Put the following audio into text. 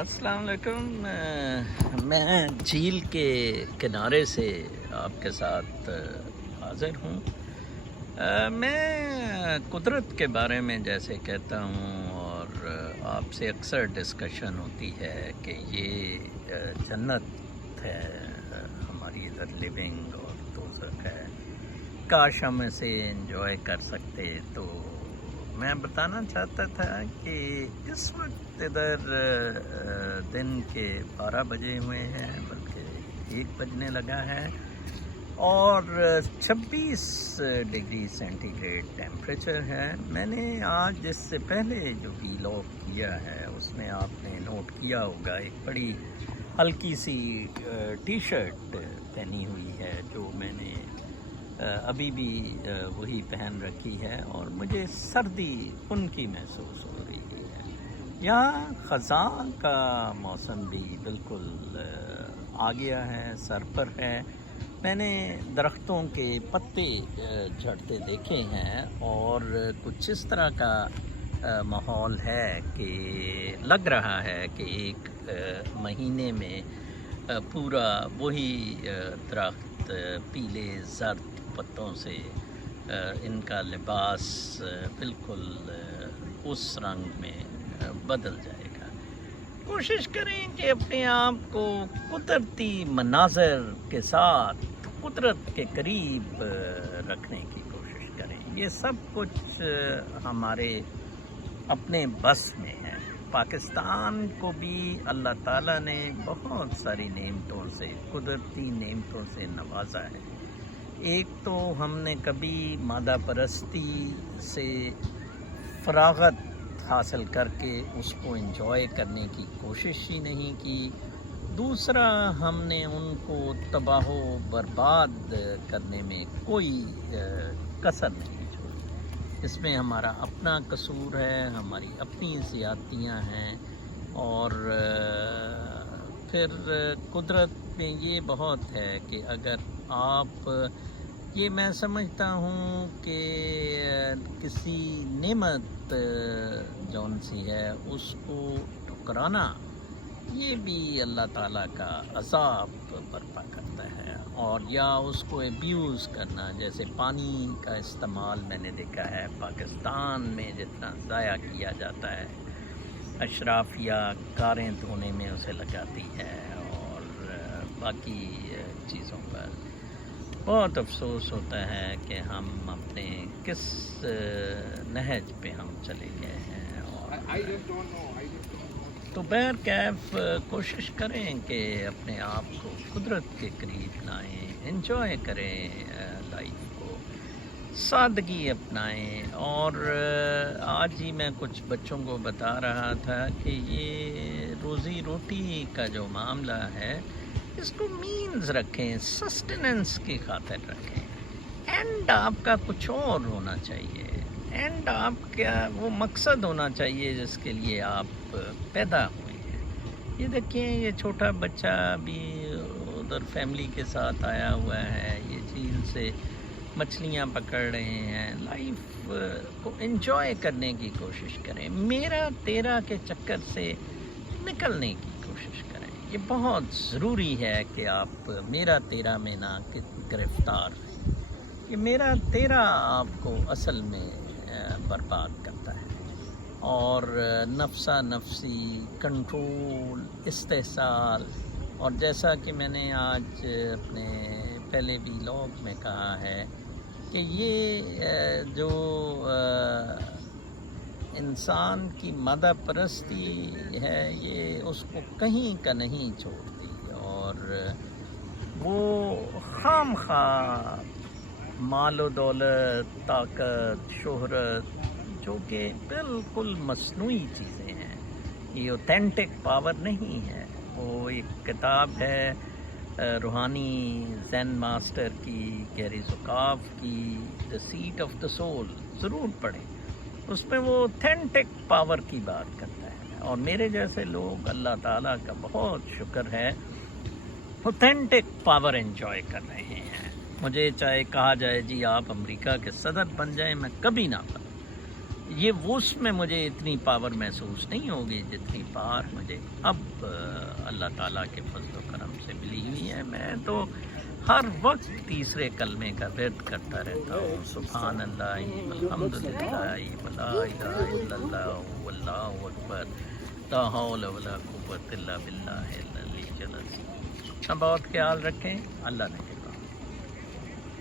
السلام علیکم۔ میں جھیل کے کنارے سے آپ کے ساتھ حاضر ہوں۔ میں قدرت کے بارے میں جیسے کہتا ہوں اور آپ سے اکثر ڈسکشن ہوتی ہے کہ یہ جنت ہے ہماری ادھر لیونگ اور دوزخ ہے، کاش ہم اسے انجوائے کر سکتے۔ تو میں بتانا چاہتا تھا کہ اس وقت ادھر دن کے 12 بجے ہوئے ہیں، بلکہ 1 بجنے لگا ہے، اور 26 ڈگری سینٹی گریڈ ٹیمپریچر ہے۔ میں نے آج اس سے پہلے جو ویلاگ کیا ہے اس میں آپ نے نوٹ کیا ہوگا ایک بڑی ہلکی سی ٹی شرٹ پہنی ہوئی ہے جو میں نے ابھی بھی وہی پہن رکھی ہے، اور مجھے سردی ان کی محسوس ہو رہی ہے۔ یہاں خزاں کا موسم بھی بالکل آ گیا ہے، سر پر ہے۔ میں نے درختوں کے پتے جھڑتے دیکھے ہیں اور کچھ اس طرح کا ماحول ہے کہ لگ رہا ہے کہ ایک مہینے میں پورا وہی درخت پیلے زرد پتوں سے ان کا لباس بالکل اس رنگ میں بدل جائے گا۔ کوشش کریں کہ اپنے آپ کو قدرتی مناظر کے ساتھ قدرت کے قریب رکھنے کی کوشش کریں۔ یہ سب کچھ ہمارے اپنے بس میں ہے۔ پاکستان کو بھی اللہ تعالیٰ نے بہت ساری نعمتوں سے، قدرتی نعمتوں سے نوازا ہے۔ ایک تو ہم نے کبھی مادہ پرستی سے فراغت حاصل کر کے اس کو انجوائے کرنے کی کوشش ہی نہیں کی۔ دوسرا، ہم نے ان کو تباہ و برباد کرنے میں کوئی کسر نہیں چھوڑی۔ اس میں ہمارا اپنا قصور ہے، ہماری اپنی زیادتیاں ہیں، اور پھر قدرت میں یہ بہت ہے کہ اگر آپ، یہ میں سمجھتا ہوں کہ کسی نعمت جون سی ہے اس کو ٹھکرانا، یہ بھی اللہ تعالیٰ کا عذاب برپا کرتا ہے، اور یا اس کو ایبیوز کرنا، جیسے پانی کا استعمال میں نے دیکھا ہے پاکستان میں جتنا ضائع کیا جاتا ہے، اشرافیہ کاریں دھونے میں اسے لگاتی ہے اور باقی چیزوں پر۔ بہت افسوس ہوتا ہے کہ ہم اپنے کس نہج پہ ہم چلے گئے ہیں، اور تو بہرکیف کوشش کریں کہ اپنے آپ کو قدرت کے قریب لائیں، انجوائے کریں لائف کو، سادگی اپنائیں۔ اور آج ہی میں کچھ بچوں کو بتا رہا تھا کہ یہ روزی روٹی کا جو معاملہ ہے اس کو مینز رکھیں، سسٹیننس کی خاطر رکھیں۔ اینڈ آپ کا کچھ اور ہونا چاہیے، اینڈ آپ کا وہ مقصد ہونا چاہیے جس کے لیے آپ پیدا ہوئے ہیں۔ یہ دیکھیں، یہ چھوٹا بچہ بھی ادھر فیملی کے ساتھ آیا ہوا ہے، یہ جھیل سے مچھلیاں پکڑ رہے ہیں۔ لائف کو انجوائے کرنے کی کوشش کریں، میرا تیرا کے چکر سے نکلنے کی کوشش کریں۔ یہ بہت ضروری ہے کہ آپ میرا تیرا میں نہ گرفتار رہیں۔ یہ میرا تیرا آپ کو اصل میں برباد کرتا ہے، اور نفسا نفسی، کنٹرول، استحصال، اور جیسا کہ میں نے آج اپنے پہلے ویلاگ میں کہا ہے کہ یہ جو انسان کی مادہ پرستی ہے یہ اس کو کہیں کا نہیں چھوڑتی، اور وہ خام خواہ مال و دولت، طاقت، شہرت، جو کہ بالکل مصنوعی چیزیں ہیں، یہ اوتھینٹک پاور نہیں ہے۔ وہ ایک کتاب ہے روحانی زین ماسٹر کی، گیری زکاف کی، the seat of the soul, ضرور پڑھیں۔ اس میں وہ اوتھینٹک پاور کی بات کرتا ہے، اور میرے جیسے لوگ، اللہ تعالیٰ کا بہت شکر ہے، اوتھینٹک پاور انجوائے کر رہے ہیں۔ مجھے چاہے کہا جائے جی آپ امریکہ کے صدر بن جائیں، میں کبھی نہ بنوں، یہ اس میں مجھے اتنی پاور محسوس نہیں ہوگی جتنی پاور مجھے اب اللہ تعالیٰ کے فضل و کرم سے ملی ہوئی ہے. میں تو ہر وقت تیسرے کلمے کا ورد کرتا رہتا ہوں. سبحان اللہ والحمد للہ ولا الہ الا اللہ واللہ اکبر لا حول ولا قوۃ الا باللہ العلی العظیم. اپنا بہت خیال رکھیں. اللہ نے